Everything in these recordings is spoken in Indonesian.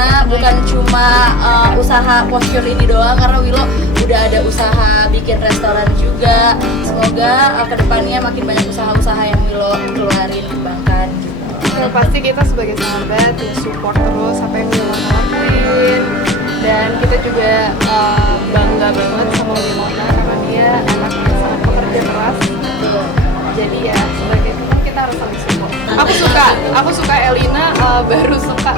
karena bukan cuma usaha posture ini doang, karena Willow udah ada usaha bikin restoran juga. Semoga kedepannya makin banyak usaha-usaha yang Willow keluarin, kembangkan gitu. Ya, pasti kita sebagai sahabat ya support terus apa yang Willow lakuin, dan kita juga bangga banget sama Wilona karena dia anak yang sangat pekerja keras. Jadi ya sebagai teman kita harus saling support. Aku suka Elina, baru suka.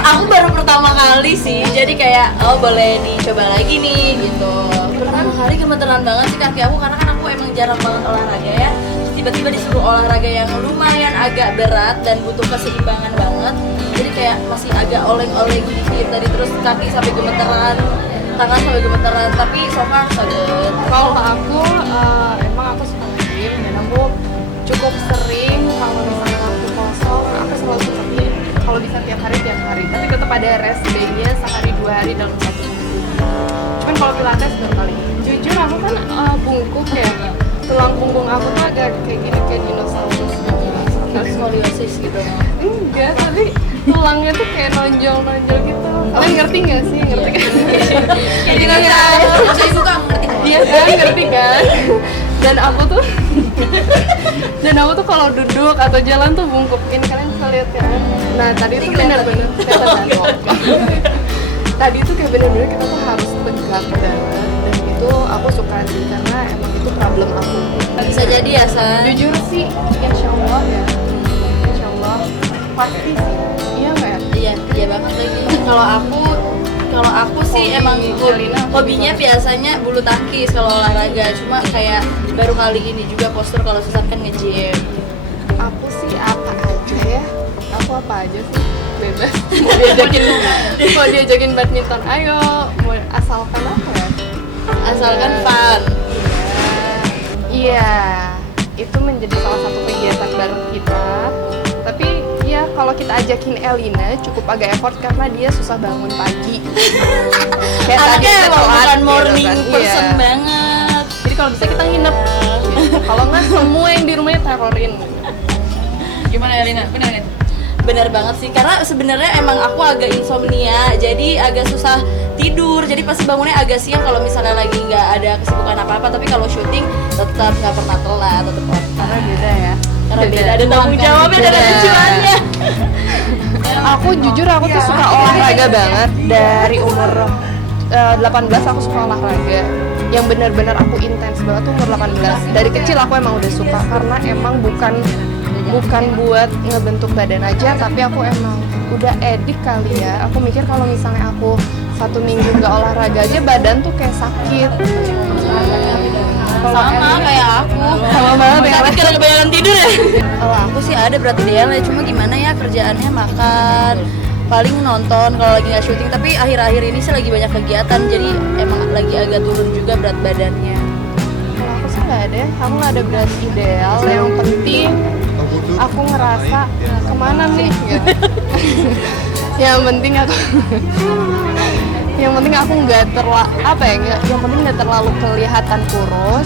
Aku baru pertama kali sih, jadi kayak boleh dicoba lagi nih gitu. Pertama kali gemeteran banget sih kaki aku karena kan aku emang jarang banget olahraga ya. Tiba-tiba disuruh olahraga yang lumayan agak berat dan butuh keseimbangan banget. Jadi kayak masih agak oleng-oleng dikit tadi, terus kaki sampai gemeteran, tangan sampai gemeteran, tapi so far so good. Kalau aku emang aku suka nge-gym dan aku cukup sering kalau misalnya waktu kosong aku selalu suka gym. Kalau bisa tiap hari, tapi tetap ada rest day-nya sehari 2 hari dalam satu minggu. Cuman kalau pilates baru kali ini. Jujur aku kan bungkuk ya, tulang punggung aku tuh agak kayak gini kayak dinosaurus gitu. Skoliosis gitu. Enggak, tapi tulangnya tuh kayak nonjol gitu. Kalian ngerti nggak sih? Ngerti kan? Jadi nggak saya suka ngerti. Iya kan, ngerti kan? Dan aku tuh kalau duduk atau jalan tuh bungkuk. Ini kalian bisa lihat kan? Nah tadi tuh bener-bener tadi tuh kayak bener-bener kita tuh harus tegak banget, dan itu aku suka sih karena emang itu problem aku. Bisa jadi ya San. Jujur sih, insyaallah ya. Insyaallah pasti sih. Iya nggak ya? Iya banget lagi. Kalau aku sih emang hobinya biasanya bulu tangkis kalau olahraga, cuma kayak baru kali ini juga postur kalau susah kan nge-gym. Aku sih apa aja ya? Aku apa aja sih? Bebas. Mau diajakin badminton, ayo. Mau asalkan apa ya? Asalkan fun. Iya, itu menjadi salah satu kegiatan baru kita. Tapi ya kalau kita ajakin Elina cukup agak effort karena dia susah bangun pagi. Kayak tadi bukan morning kan? person Iya. banget. Jadi kalau bisa kita nginep. Kalau nggak semua yang di rumahnya terorin. Gimana Elina? Benar nggak? Benar banget sih, karena sebenarnya emang aku agak insomnia, jadi agak susah tidur. Jadi pasti bangunnya agak siang kalau misalnya lagi nggak ada kesibukan apa-apa. Tapi kalau syuting tetap nggak pernah telat, tetap on time. Karena beda ya. Karena beda, ada tanggung jawabnya dan ada tujuannya. Aku jujur aku tuh suka olahraga banget dari umur 18 aku suka olahraga. Yang benar-benar aku intens banget tuh umur 18. Dari kecil aku emang udah suka karena emang bukan buat ngebentuk badan aja, tapi aku emang udah edik kali ya. Aku mikir kalau misalnya aku 1 minggu nggak olahraga aja badan tuh kayak sakit. Sama kayak aku. Sama banget ya. Tapi karena kebanyakan tidur ya. Kalau aku sih ada berat idealnya, cuma gimana ya, kerjaannya makan, paling nonton kalau lagi nggak syuting. Tapi akhir-akhir ini sih lagi banyak kegiatan, jadi emang lagi agak turun juga berat badannya. Kalau aku sih nggak ada, aku nggak ada berat ideal. Yang penting aku ngerasa kemana nih? Yang penting aku nggak yang penting nggak terlalu kelihatan kurus,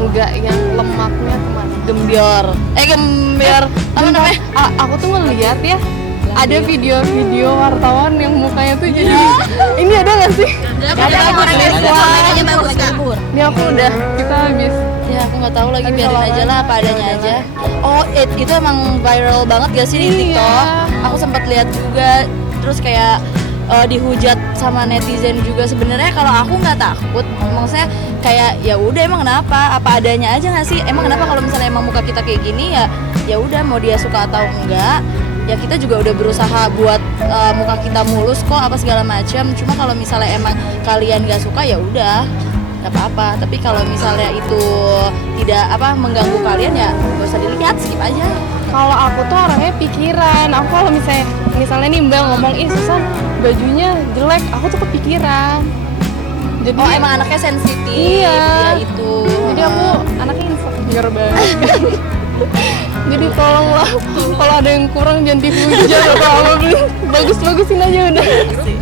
nggak yang lemaknya kemana? Gembiar. Apa namanya? Aku tuh ngeliat ya, ada video-video wartawan yang mukanya tuh jadi ini ada nggak sih? Ada kameranya bagus Kak. Ini aku udah, kita habis. Ya aku nggak tahu lagi, Tapi biarin kalau aja lah apa adanya aja. Oh itu emang viral banget gak sih di TikTok? Aku sempat lihat juga, terus kayak dihujat sama netizen juga. Sebenarnya kalau aku nggak takut, maksudnya kayak ya udah, emang kenapa, apa adanya aja nggak sih? Emang kenapa kalau misalnya emang muka kita kayak gini ya udah, mau dia suka atau enggak ya kita juga udah berusaha buat muka kita mulus kok, apa segala macam. Cuma kalau misalnya emang kalian nggak suka ya udah nggak apa-apa. Tapi kalau misalnya itu tidak mengganggu kalian ya nggak usah dilihat, skip aja. Kalau aku tuh orangnya pikiran. Aku kalau misalnya nih Mbak ngomong, Susan bajunya jelek, aku tuh kepikiran. Jadi emang anaknya sensitif. Iya. Ya itu. Jadi aku anaknya insecure banget. Jadi tolonglah, kalau ada yang kurang jangan dihujat atau apa, bagus-bagusin aja udah.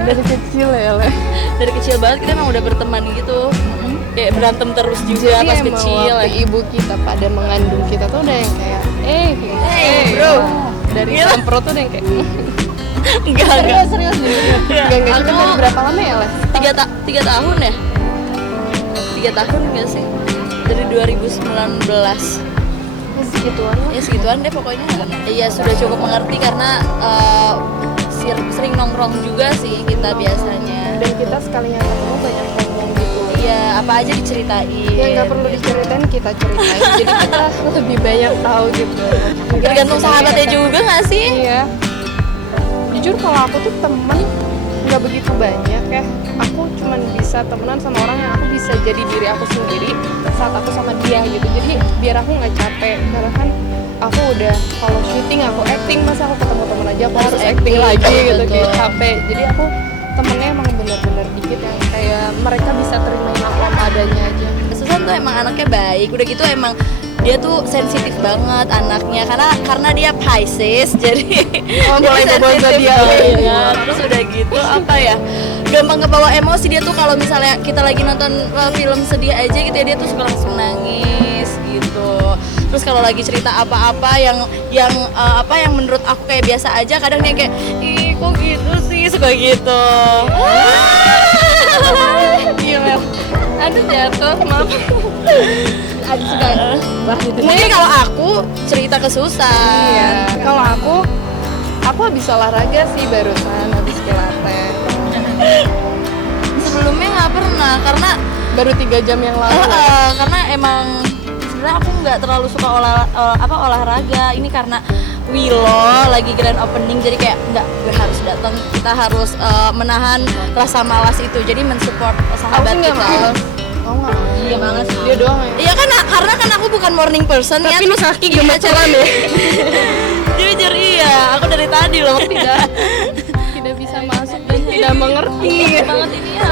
Dari kecil ya, dari kecil banget kita emang udah berteman gitu. Kayak berantem terus juga. Jadi pas kecil ibu kita pada mengandung kita tuh udah yang kayak bro, dari sempro tuh udah yang kayak Enggak. Serius. Enggak kita Aku dari berapa lama ya, Les? 3 tahun ya? 3 tahun nggak sih? Dari 2019. Segituan lah. Ya segituan deh pokoknya. Iya sudah cukup mengerti karena sering nongkrong juga sih kita biasanya. Dan kita sekalinya ketemu banyak ngomong gitu. Iya apa aja diceritain. Ya nggak perlu diceritain, kita ceritain. Jadi kita lebih banyak tahu gitu. Tergantung sahabatnya juga nggak sih? Iya. Jujur kalau aku tuh temen nggak begitu banyak ya. Aku cuman bisa temenan sama orang yang aku bisa jadi diri aku sendiri saat aku sama dia gitu. Jadi biar aku nggak capek. Karena kan aku udah kalau syuting aku acting, masa aku ketemu temen aja aku harus acting lagi gitu, kayak capek. Jadi aku temennya emang bener-bener dikit yang kayak mereka bisa terimain aku apa adanya aja. Susan tuh emang anaknya baik, udah gitu emang dia tuh sensitif banget anaknya karena dia Pisces jadi mulai bawa dia banget. Terus udah gitu apa ya gampang kebawa emosi dia tuh kalau misalnya kita lagi nonton film sedih aja gitu ya dia tuh suka langsung nangis gitu. Terus kalau lagi cerita apa-apa yang menurut aku kayak biasa aja kadang dia kayak ih kok gitu sih suka gitu. Gila. Aduh jatuh, maaf. Aduh suka bah gitu. Mungkin kalau aku cerita ke Susan. Iya. Kalau aku habis olahraga sih barusan habis pilates. Sebelumnya nggak pernah karena Baru 3 jam yang lalu. karena emang sebenarnya aku nggak terlalu suka olahraga. Ini karena Willow lagi grand opening jadi kayak nggak harus datang, kita harus menahan rasa malas itu, jadi mensupport sahabat Aku sih nggak kita. malas. Aku nggak malas. Iya banget sih. Dia doang ya. Iya kan karena kan aku bukan morning person ya. Tapi lu saking gemeteran deh. Jujur iya, aku dari tadi loh. Tidak bisa masuk dan tidak mengerti. banget ini ya.